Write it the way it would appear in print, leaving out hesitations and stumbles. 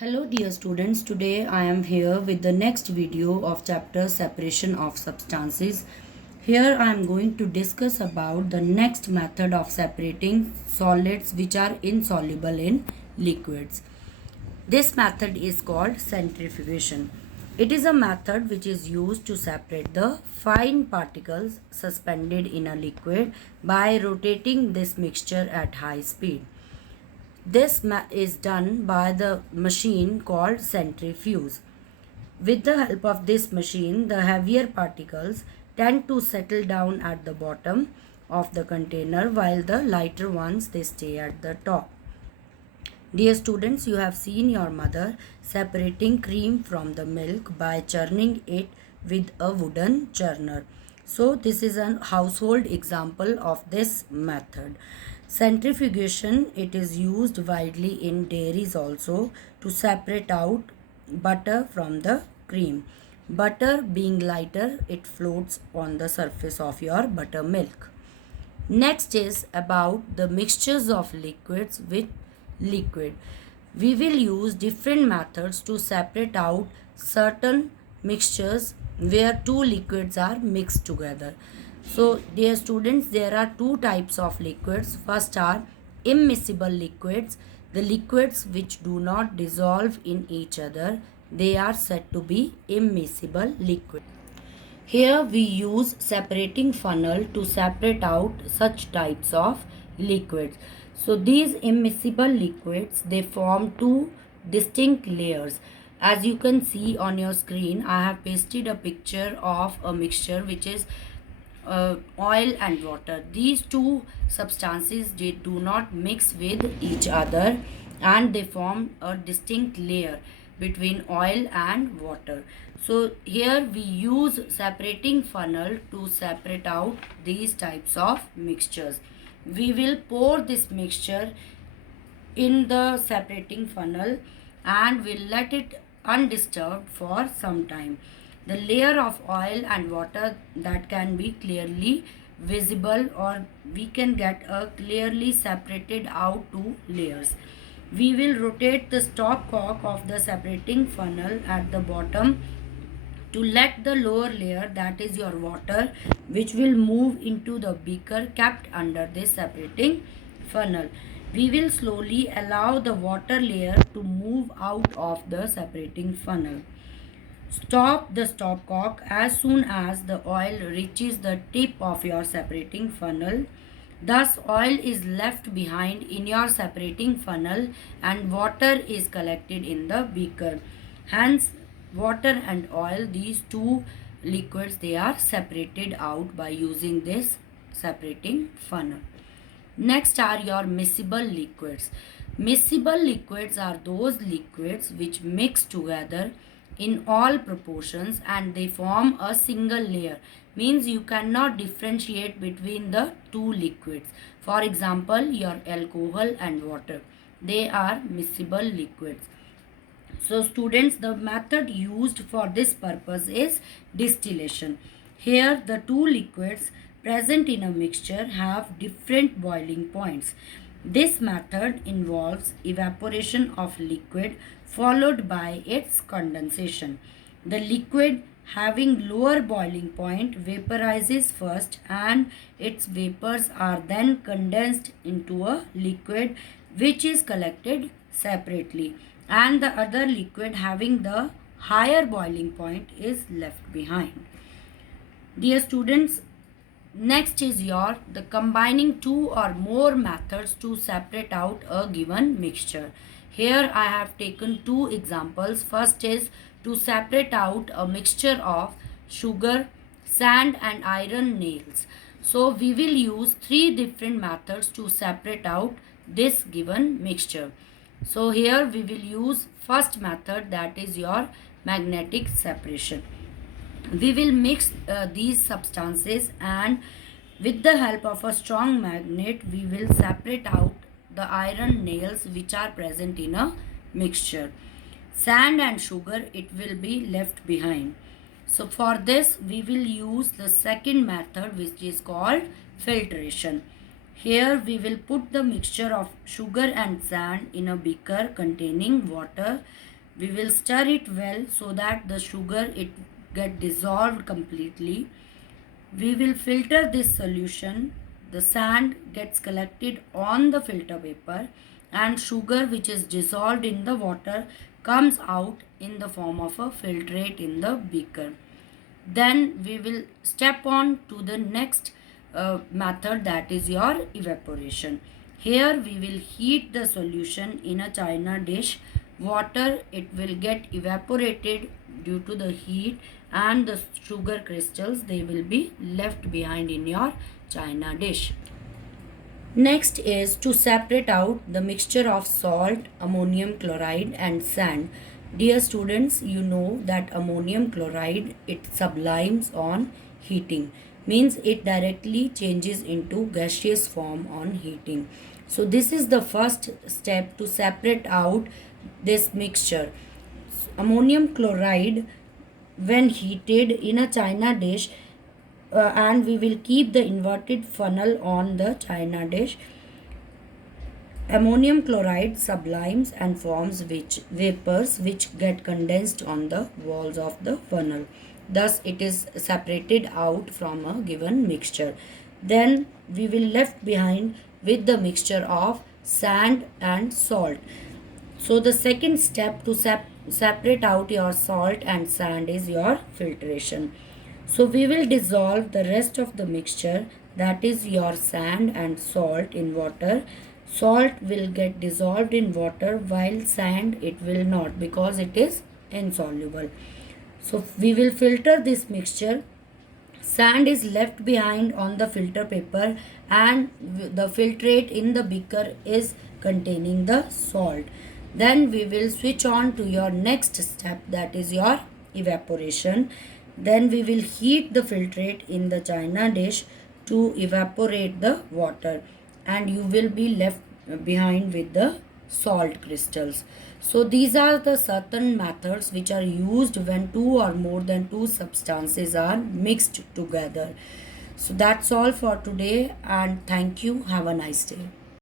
Hello dear students, today I am here with the next video of chapter separation of substances. Here I am going to discuss about the next method of separating solids which are insoluble in liquids. This method is called centrifugation. It is a method which is used to separate the fine particles suspended in a liquid by rotating this mixture at high speed. This is done by the machine called centrifuge. With the help of this machine, the heavier particles tend to settle down at the bottom of the container while the lighter ones they stay at the top. Dear students, you have seen your mother separating cream from the milk by churning it with a wooden churner. So this is a household example of this method. Centrifugation, it is used widely in dairies also to separate out butter from the cream. Butter being lighter, it floats on the surface of your buttermilk. Next is about the mixtures of liquids with liquid. We will use different methods to separate out certain mixtures where two liquids are mixed together. So dear students, there are two types of liquids. First are immiscible liquids, the liquids which do not dissolve in each other. They are said to be immiscible liquids. Here we use separating funnel to separate out such types of liquids. So these immiscible liquids, they form two distinct layers. As you can see on your screen, I have pasted a picture of a mixture which is oil and water. These two substances, they do not mix with each other and they form a distinct layer between oil and water. So here we use separating funnel to separate out these types of mixtures. We will pour this mixture in the separating funnel and will let it undisturbed for some time. The layer of oil and water that can be clearly visible, or we can get a clearly separated out two layers. We will rotate the stopcock of the separating funnel at the bottom to let the lower layer, that is your water, which will move into the beaker kept under this separating funnel. We will slowly allow the water layer to move out of the separating funnel. Stop the stopcock as soon as the oil reaches the tip of your separating funnel. Thus, oil is left behind in your separating funnel and water is collected in the beaker. Hence, water and oil, these two liquids, they are separated out by using this separating funnel. Next are your miscible liquids. Miscible liquids are those liquids which mix together in all proportions and they form a single layer. Means you cannot differentiate between the two liquids. For example, your alcohol and water. They are miscible liquids. So students, the method used for this purpose is distillation. Here the two liquids present in a mixture have different boiling points. This method involves evaporation of liquid followed by its condensation. The liquid having lower boiling point vaporizes first and its vapors are then condensed into a liquid which is collected separately, and the other liquid having the higher boiling point is left behind. Dear students, next is the combining two or more methods to separate out a given mixture. Here I have taken two examples. First is to separate out a mixture of sugar, sand and iron nails. So we will use three different methods to separate out this given mixture. So here we will use first method, that is your magnetic separation. We will mix these substances and with the help of a strong magnet we will separate out the iron nails which are present in a mixture. Sand and sugar, it will be left behind. So for this we will use the second method which is called filtration. Here we will put the mixture of sugar and sand in a beaker containing water. We will stir it well so that the sugar it get dissolved completely. We will filter this solution. The sand gets collected on the filter paper and sugar which is dissolved in the water comes out in the form of a filtrate in the beaker. Then we will step on to the next method, that is your evaporation. Here we will heat the solution in a china dish. Water it will get evaporated due to the heat and the sugar crystals they will be left behind in your china dish. Next is to separate out the mixture of salt, ammonium chloride and sand. Dear students, you know that ammonium chloride it sublimes on heating, means it directly changes into gaseous form on heating. So this is the first step to separate out this mixture. Ammonium chloride when heated in a china dish, and we will keep the inverted funnel on the china dish. Ammonium chloride sublimes and forms vapors which get condensed on the walls of the funnel. Thus it is separated out from a given mixture. Then we will left behind with the mixture of sand and salt. So the second step to separate out your salt and sand is your filtration. So we will dissolve the rest of the mixture, that is your sand and salt, in water. Salt will get dissolved in water while sand it will not, because it is insoluble. So we will filter this mixture. Sand is left behind on the filter paper and the filtrate in the beaker is containing the salt. Then we will switch on to your next step, that is your evaporation. Then we will heat the filtrate in the china dish to evaporate the water, and you will be left behind with the salt crystals. So these are the certain methods which are used when two or more than two substances are mixed together. So that's all for today, and thank you. Have a nice day.